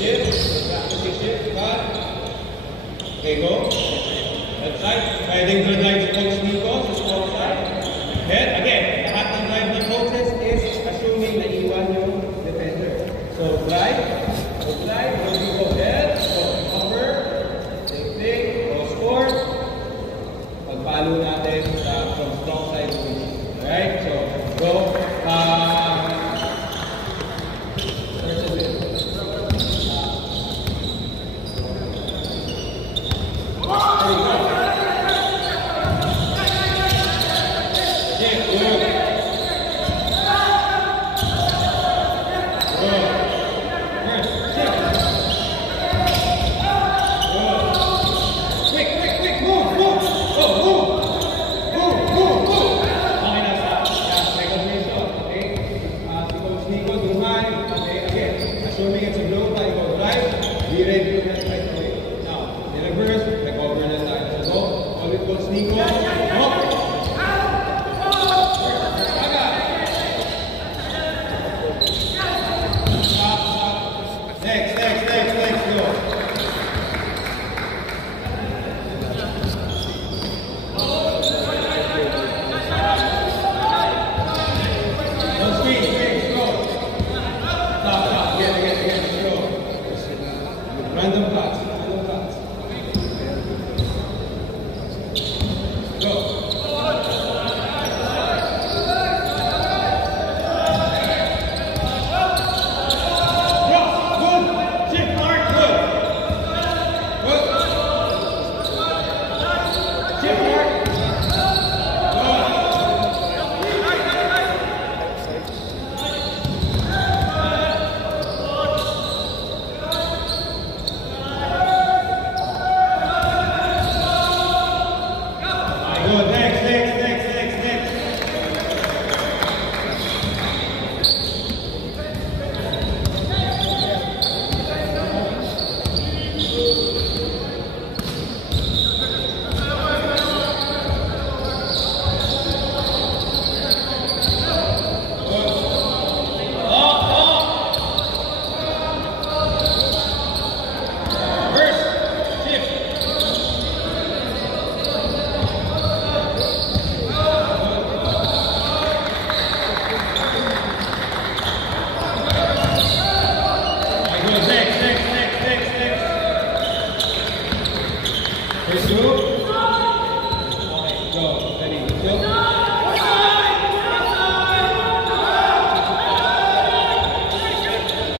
shift. Practicing shift. Cut. Okay, go. Left side. Guiding the drive to Coach Nico. Sa small side. Head. Again, lahat ng drive ng coaches is assuming na iwan yung defender. So, drive. So, drive. Go Nico. Head. So, cover. Take. Go score. Pagpalo natin from strong side position. Alright? So, go. Assuming it's a blue, I go right, be ready to get right away. Now, in reverse, I go over the side. So go, all it goes Nico, go. Next, go. Don't squeeze, go. Stop, again, let's go. Random blocks.